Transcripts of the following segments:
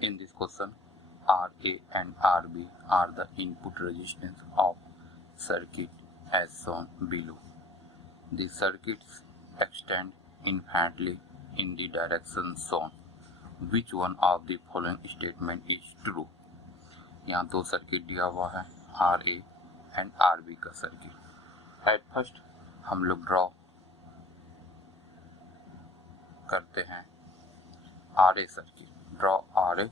In this question, RA and RB are the input resistance of circuit as shown below. The circuits extend infinitely in the direction shown. Which one of the following statement is true? यहाँ दो circuit दिया हुआ है, RA and RB का circuit. At first हम लोग draw करते हैं RA circuit. Draw RA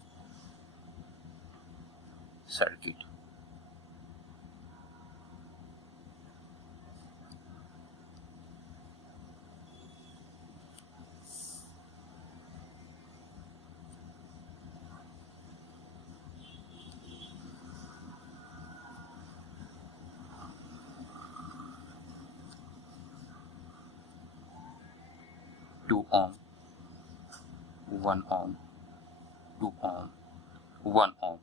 circuit. Two ohm, 1 ohm, 2 ohm, 1 ohm।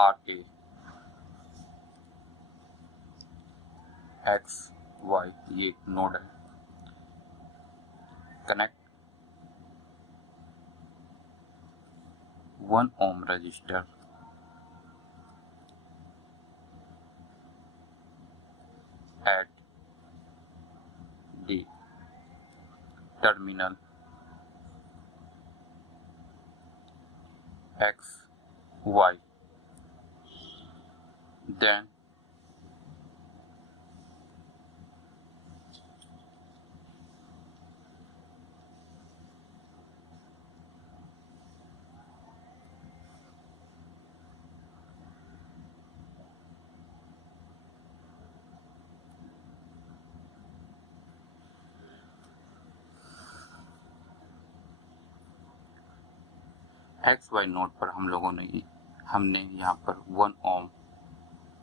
RA X Y ये एक नोड है। Connect 1 ohm resistor at the terminal X Y, then x y node पर हमने यहाँ पर 1 ohm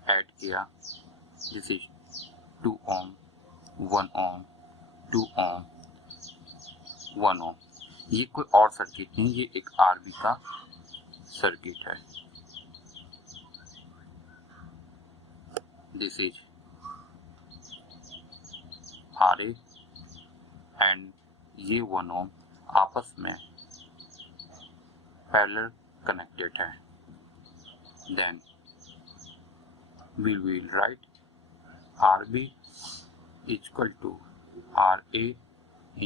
ऐड किया। This is 2 ohm, 1 ohm, 2 ohm, 1 ohm। ये कोई और सर्किट नहीं, ये एक RB का सर्किट है। दिस इज RA एंड ये 1 ohm आपस में पैरेलल कनेक्टेड है। Then we will write RB equal to RA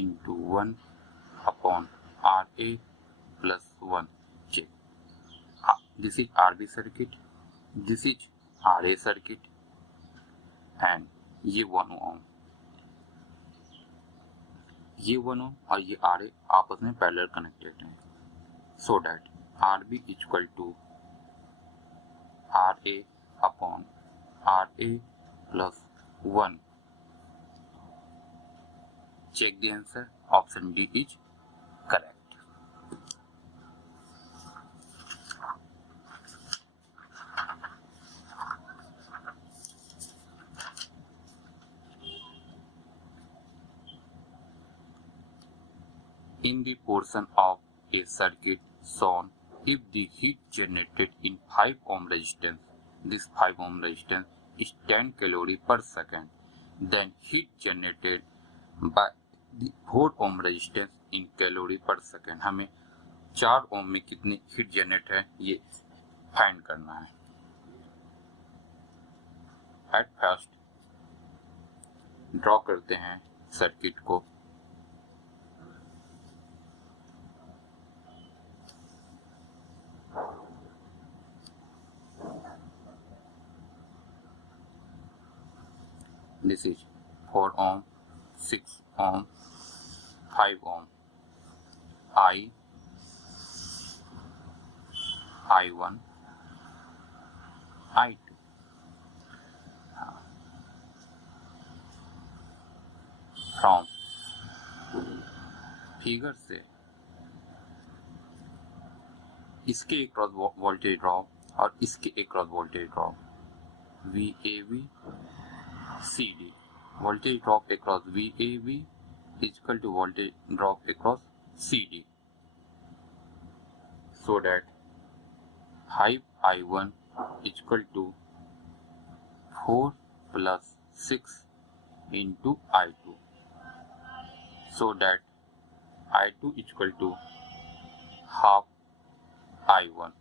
into 1 upon RA plus 1। check, this is RB circuit, this is RA circuit and ये 1 ohm, ये 1 ohm और ये RA आपस में पैरेलल कनेक्टेड है। so that RB equal to RA upon RA plus 1। check the answer, option D is correct। In the portion of a circuit shown, if the heat generated in 5 ohm resistance, this 5 ohm resistance is 10 calorie per second, then heat generated by the 4 ohm resistance in calorie per second। हमें 4 ohm में कितनी heat generate है ये find करना है। At first draw करते हैं circuit को। This is 4 ohm, 6 ohm, 5 ohm, I1, I2। From figure से इसके अक्रॉस वोल्टेज ड्रॉप और इसके across voltage drop VAB CD, voltage drop across VAB is equal to voltage drop across CD, so that 5I1 is equal to 4 plus 6 into I2, so that I2 is equal to half I1।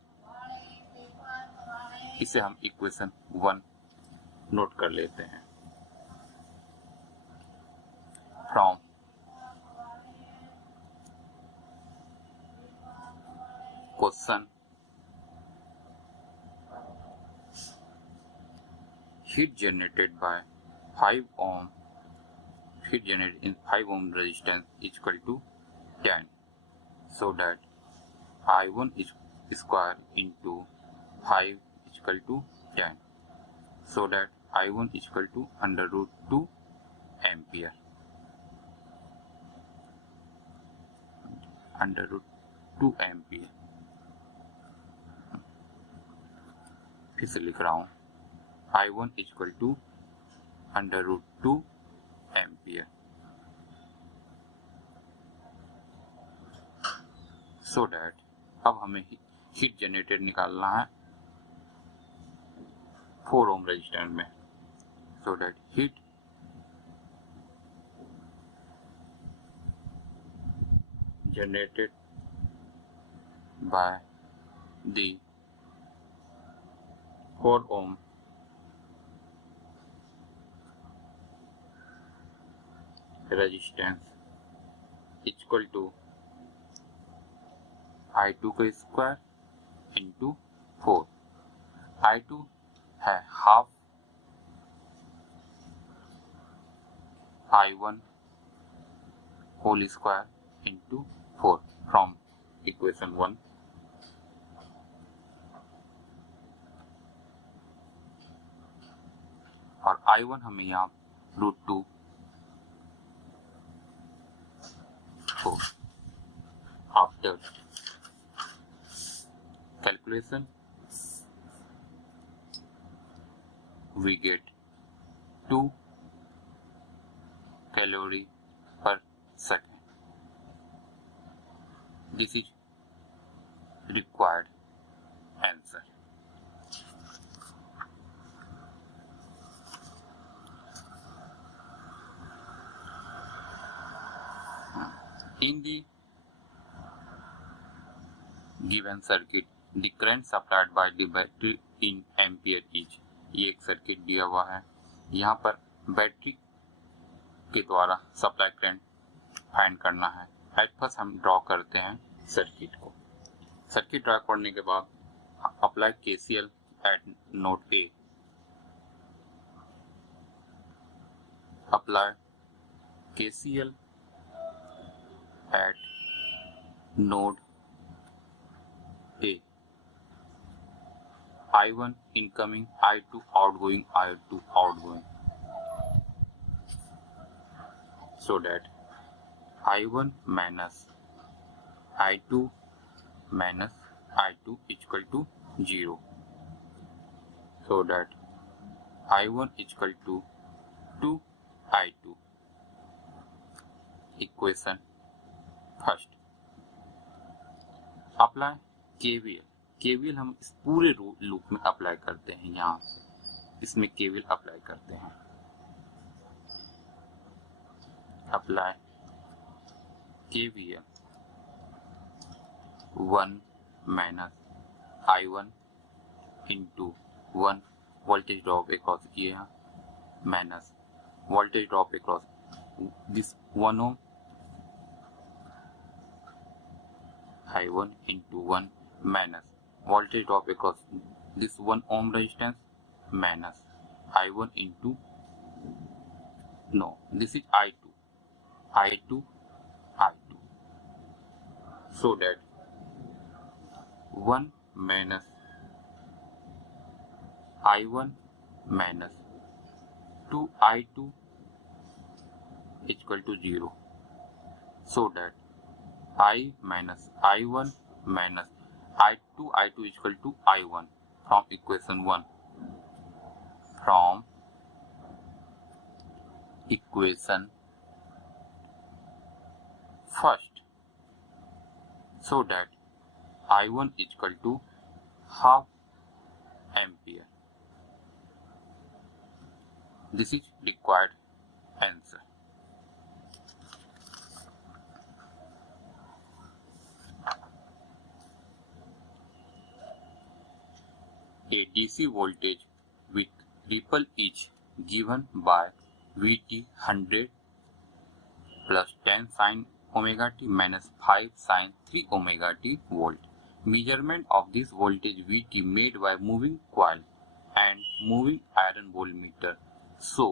इसे हम equation 1 note कर लेते हैं। From question heat generated by 5 ohm heat generated in 5 ohm resistance is equal to 10, so that I1 is square into 5 is equal to 10, so that I1 is equal to under root 2 ampere, under root 2 ampere। फिर से लिख रहा हूँ I1 is equal to under root 2 ampere, so that अब हमें heat generated निकालना है 4 ohm resistance में, so that heat generated by the 4 ohm resistance equal to I2 का स्क्वायर इंटू 4। I2 है half I1 whole square into 4 from equation 1। और I1 हमें यहाँ root 2 4। After calculation we get 2 calorie per second. This is required answer. In the given circuit, the current supplied by the battery in ampere is, ये एक circuit दिया हुआ है, यहाँ पर बैटरी के द्वारा सप्लाई करंट फाइंड करना है। एट फर्स्ट हम ड्रॉ करते हैं सर्किट को। सर्किट ड्रॉ करने के बाद apply KCL at node A, apply KCL at node A, I1 incoming, I2 outgoing, I2 outgoing, so that I1 minus I2 minus I2 equal to 0, so that I1 equal to 2 I2, equation first. Apply KVL हम इस पूरे loop में apply करते हैं, यहाँ से इसमें KVL apply करते हैं। Apply KVL 1 minus I1 into 1 voltage drop across किया minus voltage drop across this 1 ohm I1 into 1 minus voltage drop across this 1 ohm resistance minus I1 into, no, this is I2, so that 1 minus I1 minus 2 I2 equal to 0, so that I minus I1 minus I2 equal to I1 from equation 1. From equation first, so that I1 equal to half ampere. This is required answer. a DC voltage with ripple is given by Vt 100 plus 10 sin omega t minus 5 sin 3 omega t volt. Measurement of this voltage Vt made by moving coil and moving iron voltmeter. So,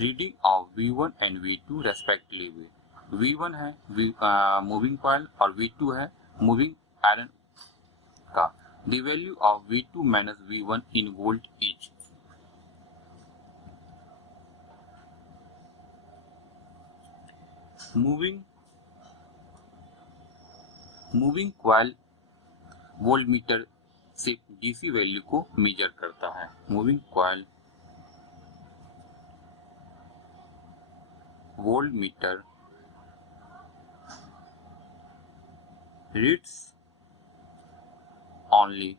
reading of V1 and V2 respectively. V1 है moving coil और V2 है moving iron का. The value of V2 minus V1 in volt is. Moving coil voltmeter से DC value को major करता है. Moving coil voltmeter reads only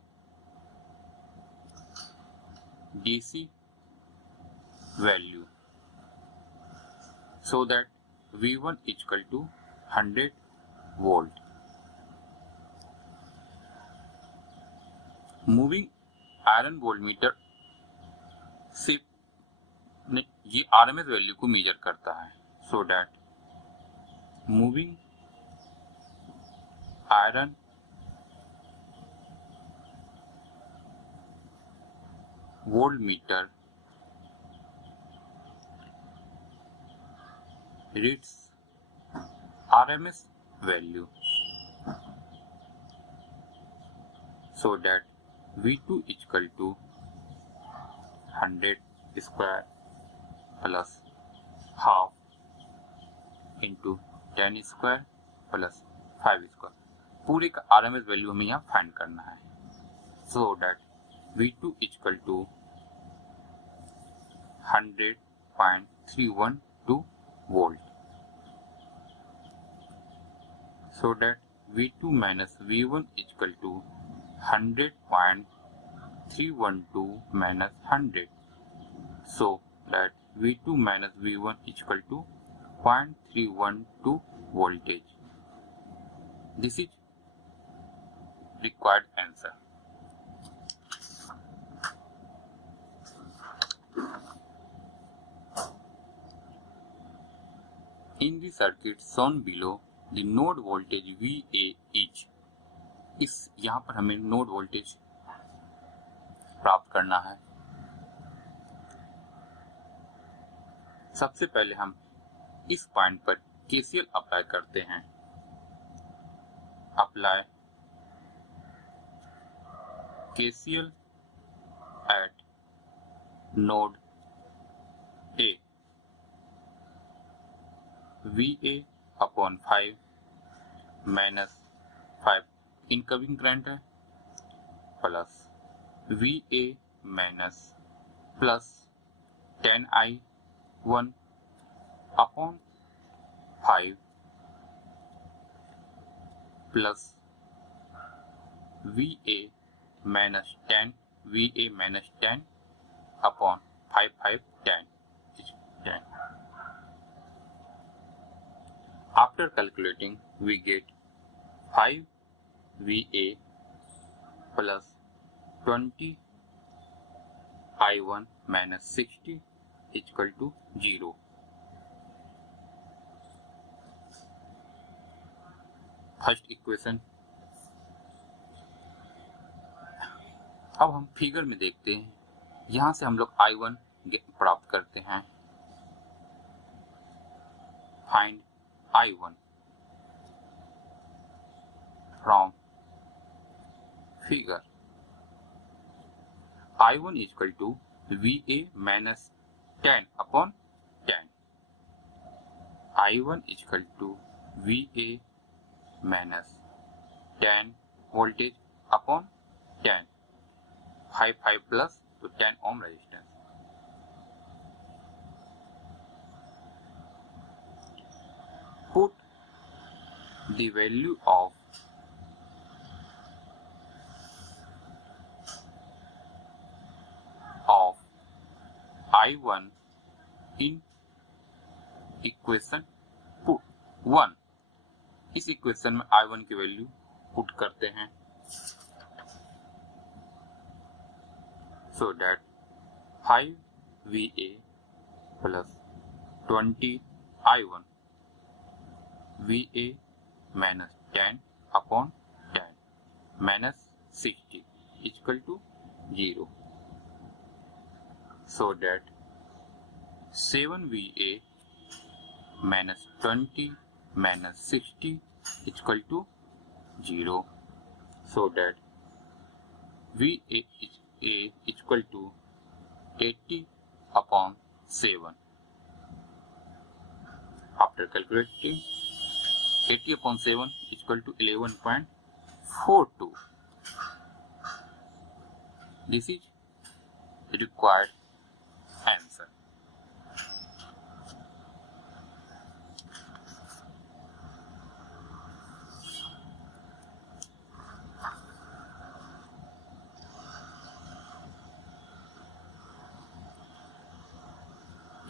DC value, so that V1 is equal to 100 volt. Moving iron voltmeter से ये RMS value को major करता है. So that moving iron voltmeter reads RMS value, so that V2 is equal to 100 square plus half into 10 square plus 5 square. पूरे का RMS value हमें यहाँ find करना है. So that V2 equal to 100.312 volt. So that V2 minus V1 equal to 100.312 minus 100. So that V2 minus V1 equal to 0.312 voltage. This is required answer. In the circuit shown below, the node voltage VA is. इस यहाँ पर हमें node voltage प्राप्त करना है. सबसे पहले हम इस पॉइंट पर KCL अप्लाई करते हैं. Apply KCL at node A. VA upon 5 minus 5 incoming current है plus VA minus plus 10I1 upon 5 plus VA minus 10 upon 5 10. After calculating, we get 5 VA plus 20 I1 minus 60 equal to 0. First equation. अब हम figure में देखते हैं. यहां से हम लोग I1 प्राप्त करते हैं. Find I1 from figure. I1 is equal to VA minus 10 upon 10. I1 is equal to VA minus 10 voltage upon 10. 5 plus to 10 ohm resistance. Put the value of I1 in equation put 1. इस equation में I1 की value put करते हैं. So that 5VA plus 20I1 VA minus 10 upon 10 minus 60 is equal to 0. So that 7VA minus 20 minus 60 is equal to 0. So that VA is equal to 80 upon 7. After calculating, 80 upon 7 is equal to 11.42. This is the required answer.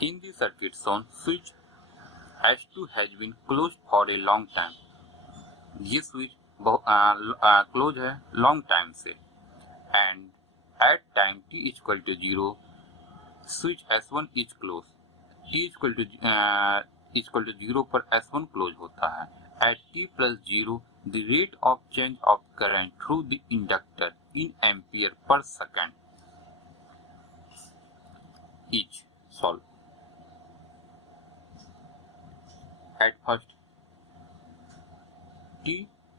In the circuit shown, switch S2 has been closed for a long time. ये switch close है long time से and at time t equal to 0 switch S1 is close. t equal to 0 पर S1 close होता है. At t plus 0 the rate of change of current through the inductor in ampere per second is solve. At first, t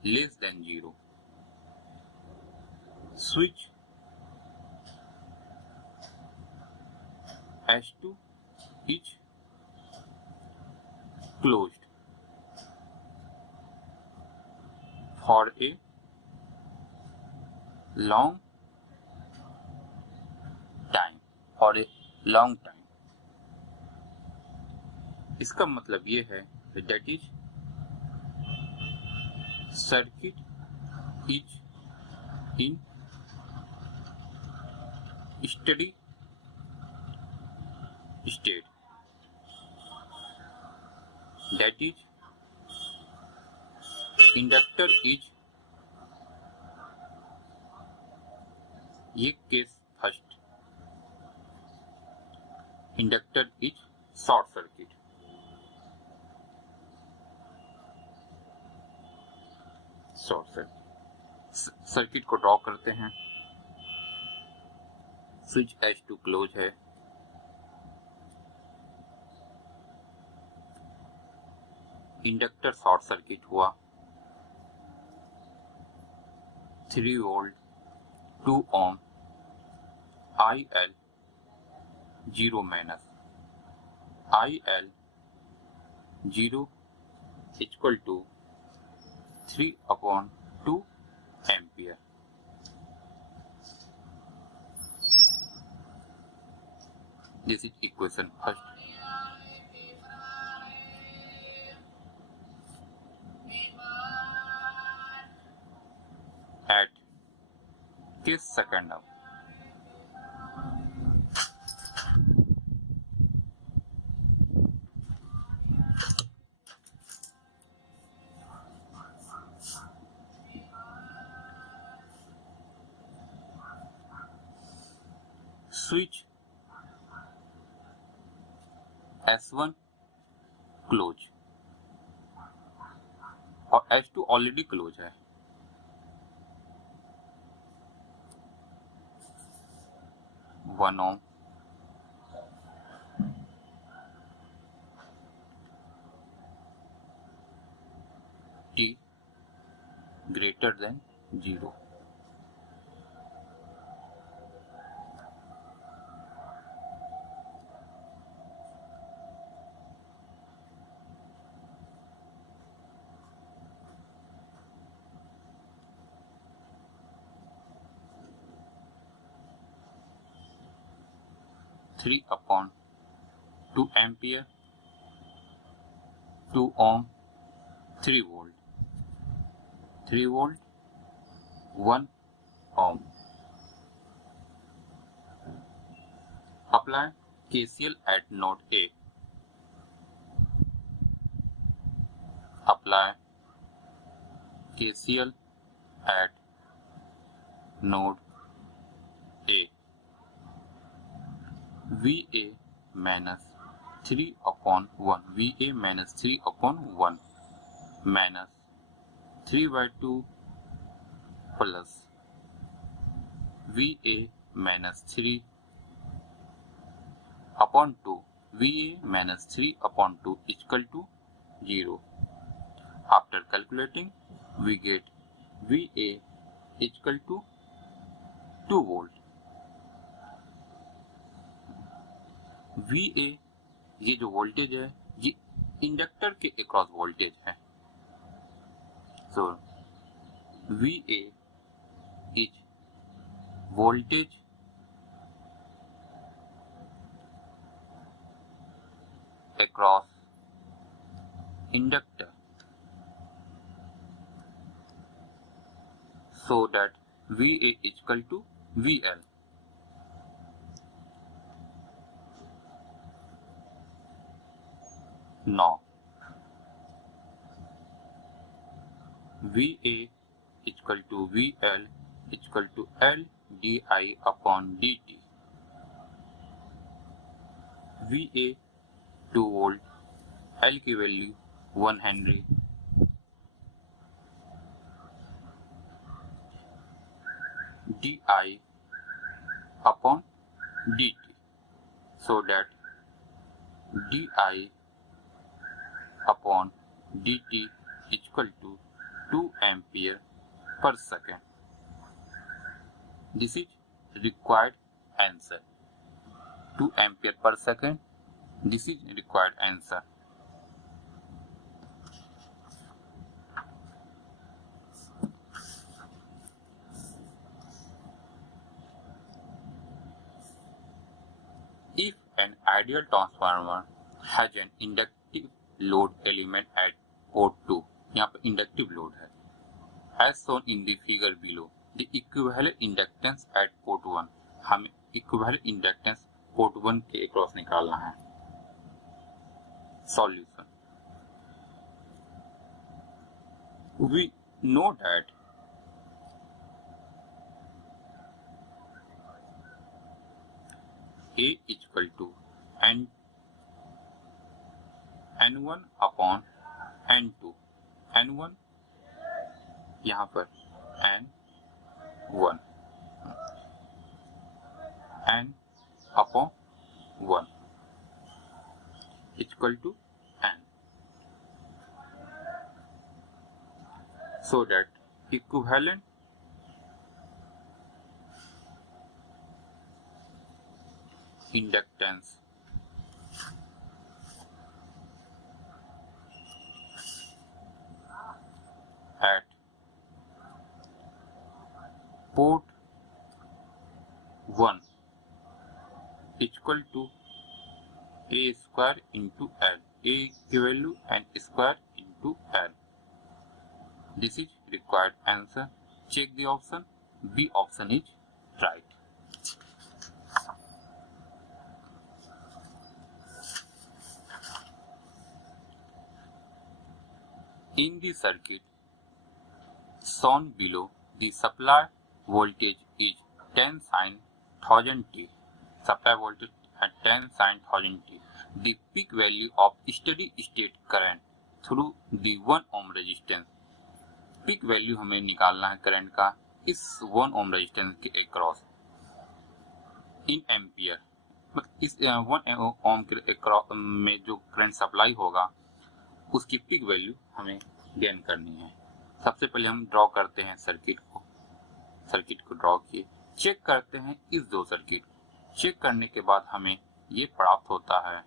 less than 0, switch S2 is closed for a long time. इसका मतलब ये है that is circuit is in steady state, that is inductor is, ये case first, inductor is short circuit. Circuit को draw करते हैं. Switch S2 close है. Inductor short circuit हुआ. 3 volt 2 ohm IL 0 minus IL 0 equal to 3 upon 2 ampere. This is equation first. At case second now. Switch S1 close और S2 already close है. One ohm t greater than 0. Three upon 2 ampere 2 ohm 3 volt 1 ohm. Apply KCL at node A. Apply KCL at node A. VA minus 3 upon 1, VA minus 3 upon 1 minus 3 by 2 plus VA minus 3 upon 2, VA minus 3 upon 2 is equal to 0. After calculating, we get VA is equal to 2 volt. VA ये जो voltage है ये inductor के across voltage है. So VA is voltage across inductor, so that VA is equal to VL. Now VA is equal to VL is equal to L di upon dt. VA 2 volt, L की value 1 Henry, di upon dt, so that di upon dt is equal to 2 ampere per second. This is required answer. 2 ampere per second. This is required answer. If an ideal transformer has an inductive load element at port 2, यहाँ पर inductive load है, as shown in the figure below, the equivalent inductance at port 1, हमें equivalent inductance port 1 के across निकालना है. Solution. We know that A is equal to N1 upon N2. N1 यहाँ पर N1 N upon 1 equal to N, so that equivalent inductance at port 1 equal to A square into L. A की value N square into L. This is required answer. Check the option. B option is right. In the circuit shown below, the supply voltage is 10 sin 1000 t. Supply voltage at 10 sin 1000 t. The peak value of steady state current through the 1 ohm resistance. Peak value हमें निकालना है current का इस 1 ohm resistance के across in ampere. इस 1 ohm के across में जो करंट सप्लाई होगा उसकी पीक वैल्यू हमें गेन करनी है. सबसे पहले हम ड्रॉ करते हैं सर्किट को ड्रॉ किए, चेक करते हैं इस दो सर्किट. चेक करने के बाद हमें ये प्राप्त होता है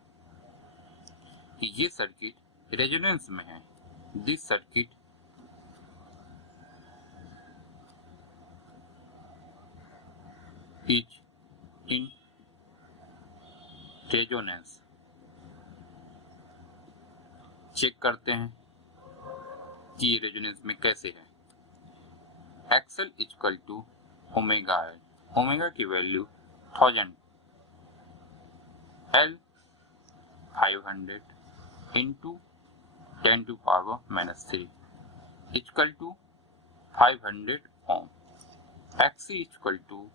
कि ये सर्किट रेजोनेंस में है. This circuit is in resonance. Check करते हैं कि ये रेजोनेंस में कैसे है. XL equal to omega L. Omega की value 1000, L 500 into 10 to power -3 equal to 500 ohm. XC equal to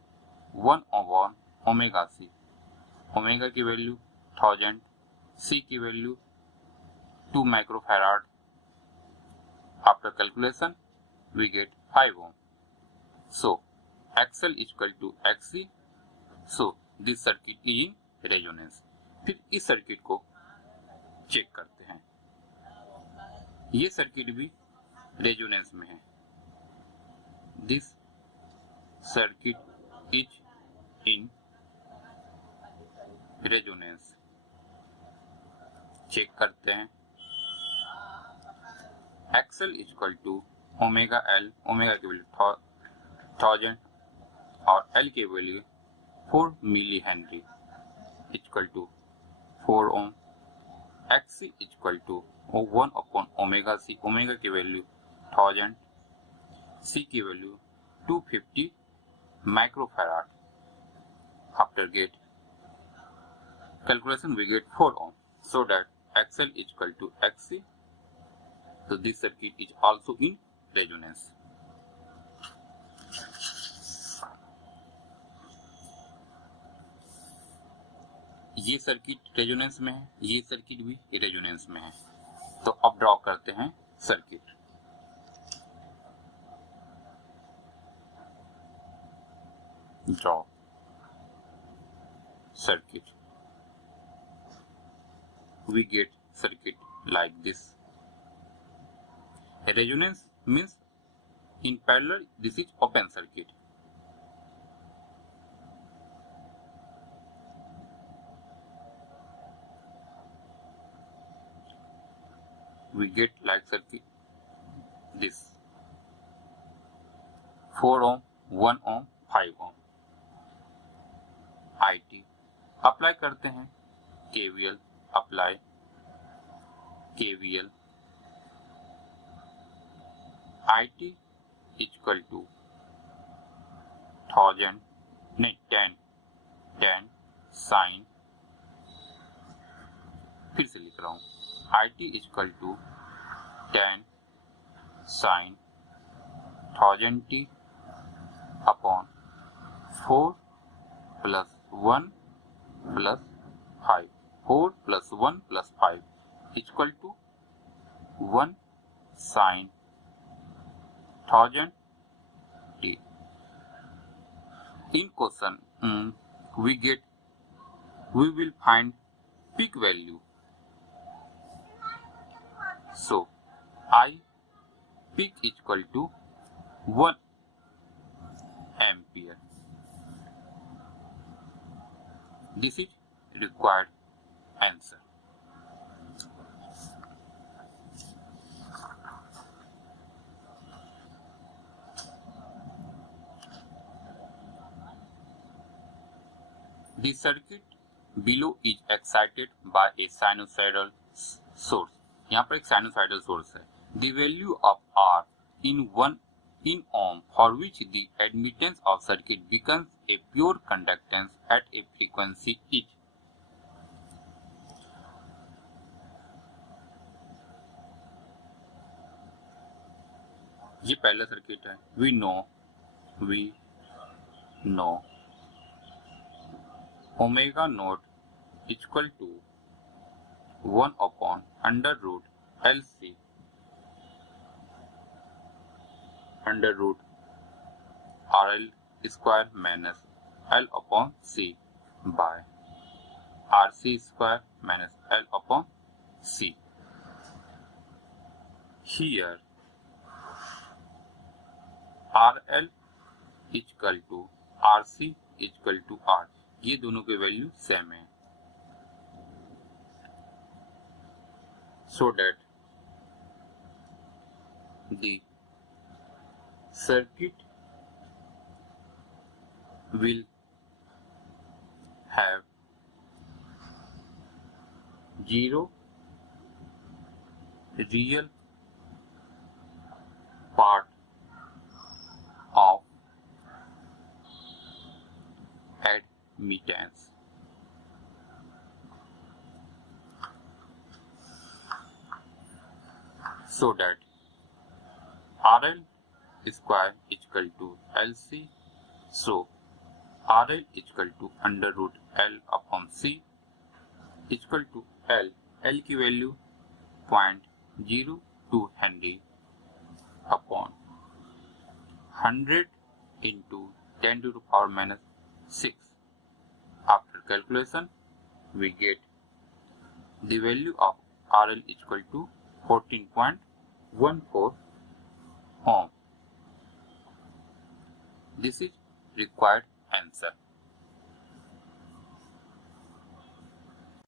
1 over omega C. Omega की वैल्यू 1000, C की वैल्यू 2 microfarad. After calculation, we get 5 ohm. So, XL is equal to XC. So, this circuit is in resonance. फिर इस circuit को check करते हैं. ये circuit भी रेजोनेंस में है. This circuit is in resonance. Check करते हैं. XL is equal to omega L. Omega की वैल्यू 1000 और L की value 4 milli henry equal to 4 ohm. XC is equal to 1 upon omega C. Omega की value 1000, C की value 250 microfarad. After get calculation, we get 4 ohm. So that XL is equal to XC. So this circuit is also in resonance. ये circuit resonance में है, ये circuit भी resonance में है. तो अब ड्रॉ करते हैं circuit. Draw circuit. We get circuit like this. A resonance means in parallel this is open circuit. We get like circuit this 4 ohm, 1 ohm, 5 ohm. IT apply करते हैं. KVL apply. KVL IT equal to 1000 नहीं 10 sign. फिर से लिख रहा हूं. IT equal to 10 sine 1000t upon 4 plus 1 plus 5. 4 plus 1 plus 5 equal to 1 sine 1000t. In question, we will find peak value. So, I peak equal to 1 ampere. This is required answer. The circuit below is excited by a sinusoidal source. यहाँ पर एक sinusoidal source है. The value of R in ohm for which the admittance of circuit becomes a pure conductance at a frequency is. ये पहला circuit है. We know omega naught equal to 1 upon under root LC under root RL square minus L upon C by RC square minus L upon C. Here RL equal to RC equal to R. ये दोनों के value same है. So that the circuit will have 0 real part of admittance. So that RL square equal to LC. So RL equal to under root L upon C equal to L. L की value 0.02 Henry upon 100 into 10 to the power minus 6. After calculation, we get the value of RL equal to 14.14 ohm. This is required answer.